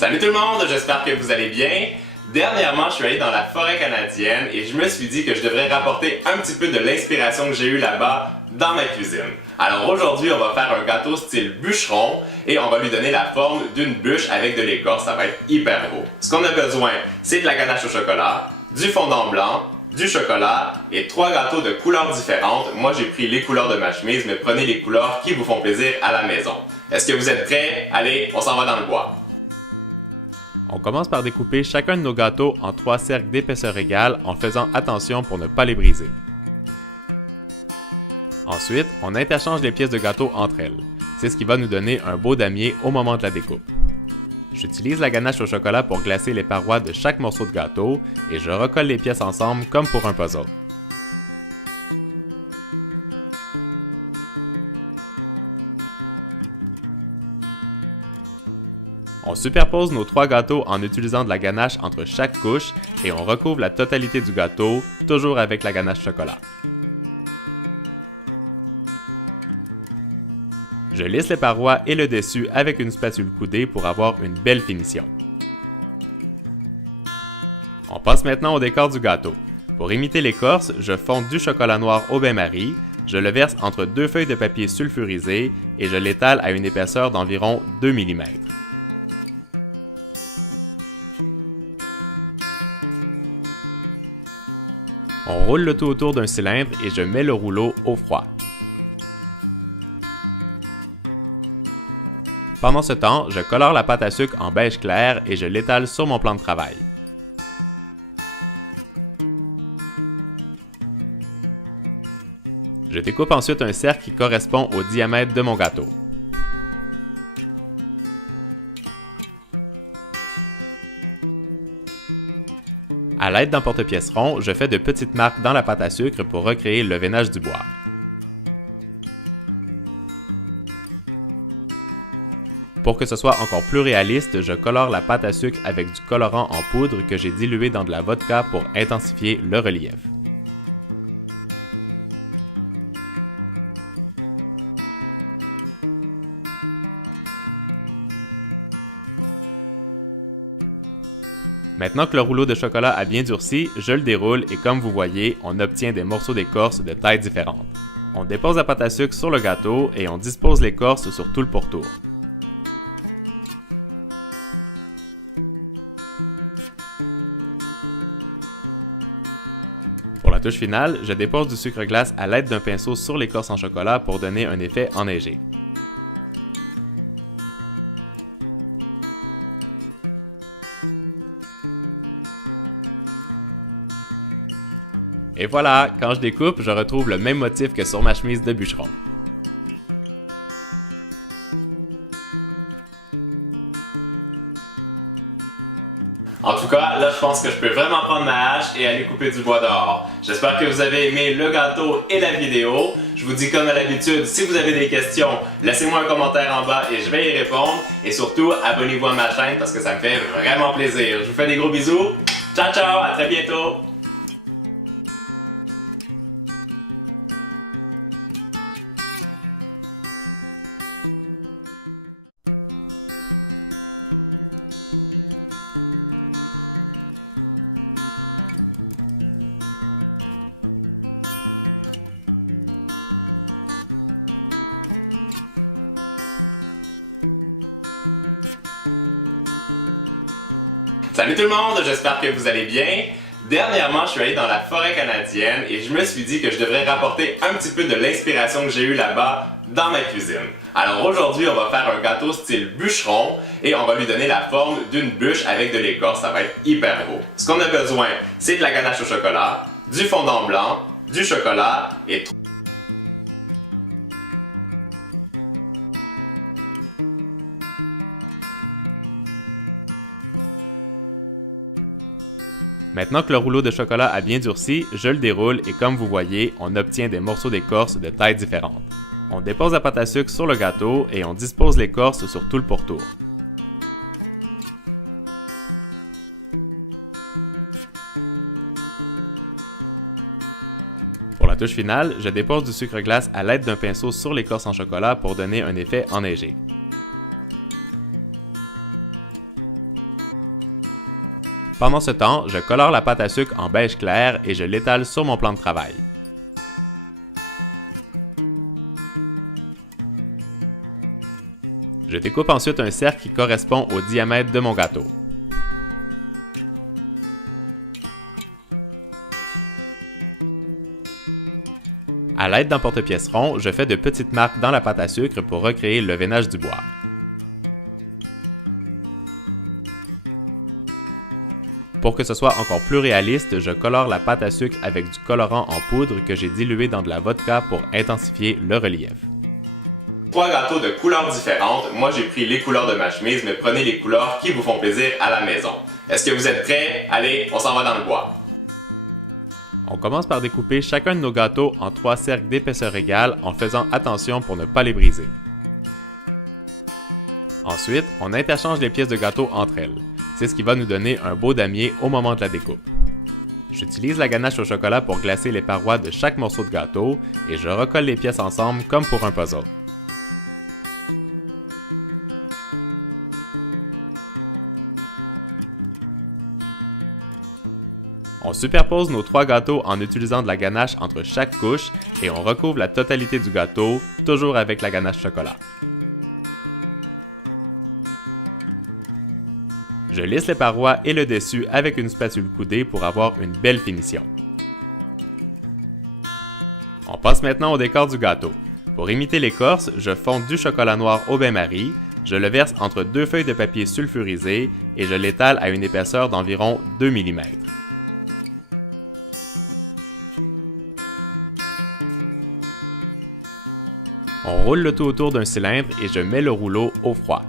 Salut tout le monde, j'espère que vous allez bien. Dernièrement, je suis allé dans la forêt canadienne et je me suis dit que je devrais rapporter un petit peu de l'inspiration que j'ai eue là-bas dans ma cuisine. Alors aujourd'hui, on va faire un gâteau style bûcheron et on va lui donner la forme d'une bûche avec de l'écorce, ça va être hyper beau. Ce qu'on a besoin, c'est de la ganache au chocolat, du fondant blanc, du chocolat et 3 gâteaux de couleurs différentes. Moi, j'ai pris les couleurs de ma chemise, mais prenez les couleurs qui vous font plaisir à la maison. Est-ce que vous êtes prêts? Allez, on s'en va dans le bois. On commence par découper chacun de nos gâteaux en 3 cercles d'épaisseur égale en faisant attention pour ne pas les briser. Ensuite, on interchange les pièces de gâteau entre elles. C'est ce qui va nous donner un beau damier au moment de la découpe. J'utilise la ganache au chocolat pour glacer les parois de chaque morceau de gâteau et je recolle les pièces ensemble comme pour un puzzle. On superpose nos 3 gâteaux en utilisant de la ganache entre chaque couche et on recouvre la totalité du gâteau, toujours avec la ganache chocolat. Je lisse les parois et le dessus avec une spatule coudée pour avoir une belle finition. On passe maintenant au décor du gâteau. Pour imiter l'écorce, je fonds du chocolat noir au bain-marie, je le verse entre 2 feuilles de papier sulfurisé et je l'étale à une épaisseur d'environ 2 mm. On roule le tout autour d'un cylindre et je mets le rouleau au froid. Pendant ce temps, je colore la pâte à sucre en beige clair et je l'étale sur mon plan de travail. Je découpe ensuite un cercle qui correspond au diamètre de mon gâteau. À l'aide d'un porte-pièce rond, je fais de petites marques dans la pâte à sucre pour recréer le veinage du bois. Pour que ce soit encore plus réaliste, je colore la pâte à sucre avec du colorant en poudre que j'ai dilué dans de la vodka pour intensifier le relief. Maintenant que le rouleau de chocolat a bien durci, je le déroule et comme vous voyez, on obtient des morceaux d'écorce de tailles différentes. On dépose la pâte à sucre sur le gâteau et on dispose l'écorce sur tout le pourtour. Pour la touche finale, je dépose du sucre glace à l'aide d'un pinceau sur l'écorce en chocolat pour donner un effet enneigé. Et voilà, quand je découpe, je retrouve le même motif que sur ma chemise de bûcheron. En tout cas, là, je pense que je peux vraiment prendre ma hache et aller couper du bois dehors. J'espère que vous avez aimé le gâteau et la vidéo. Je vous dis comme à l'habitude, si vous avez des questions, laissez-moi un commentaire en bas et je vais y répondre. Et surtout, abonnez-vous à ma chaîne parce que ça me fait vraiment plaisir. Je vous fais des gros bisous. Ciao, ciao, à très bientôt! Salut tout le monde, j'espère que vous allez bien. Dernièrement, je suis allé dans la forêt canadienne et je me suis dit que je devrais rapporter un petit peu de l'inspiration que j'ai eue là-bas dans ma cuisine. Alors aujourd'hui, on va faire un gâteau style bûcheron et on va lui donner la forme d'une bûche avec de l'écorce, ça va être hyper beau. Ce qu'on a besoin, c'est de la ganache au chocolat, du fondant blanc, du chocolat et Maintenant que le rouleau de chocolat a bien durci, je le déroule et comme vous voyez, on obtient des morceaux d'écorce de tailles différentes. On dépose la pâte à sucre sur le gâteau et on dispose l'écorce sur tout le pourtour. Pour la touche finale, je dépose du sucre glace à l'aide d'un pinceau sur l'écorce en chocolat pour donner un effet enneigé. Pendant ce temps, je colore la pâte à sucre en beige clair et je l'étale sur mon plan de travail. Je découpe ensuite un cercle qui correspond au diamètre de mon gâteau. À l'aide d'un porte-pièce rond, je fais de petites marques dans la pâte à sucre pour recréer le veinage du bois. Pour que ce soit encore plus réaliste, je colore la pâte à sucre avec du colorant en poudre que j'ai dilué dans de la vodka pour intensifier le relief. 3 gâteaux de couleurs différentes. Moi, j'ai pris les couleurs de ma chemise, mais prenez les couleurs qui vous font plaisir à la maison. Est-ce que vous êtes prêts? Allez, on s'en va dans le bois. On commence par découper chacun de nos gâteaux en 3 cercles d'épaisseur égale en faisant attention pour ne pas les briser. Ensuite, on interchange les pièces de gâteau entre elles. C'est ce qui va nous donner un beau damier au moment de la découpe. J'utilise la ganache au chocolat pour glacer les parois de chaque morceau de gâteau et je recolle les pièces ensemble comme pour un puzzle. On superpose nos 3 gâteaux en utilisant de la ganache entre chaque couche et on recouvre la totalité du gâteau, toujours avec la ganache chocolat. Je lisse les parois et le dessus avec une spatule coudée pour avoir une belle finition. On passe maintenant au décor du gâteau. Pour imiter l'écorce, je fonds du chocolat noir au bain-marie, je le verse entre 2 feuilles de papier sulfurisé et je l'étale à une épaisseur d'environ 2 mm. On roule le tout autour d'un cylindre et je mets le rouleau au froid.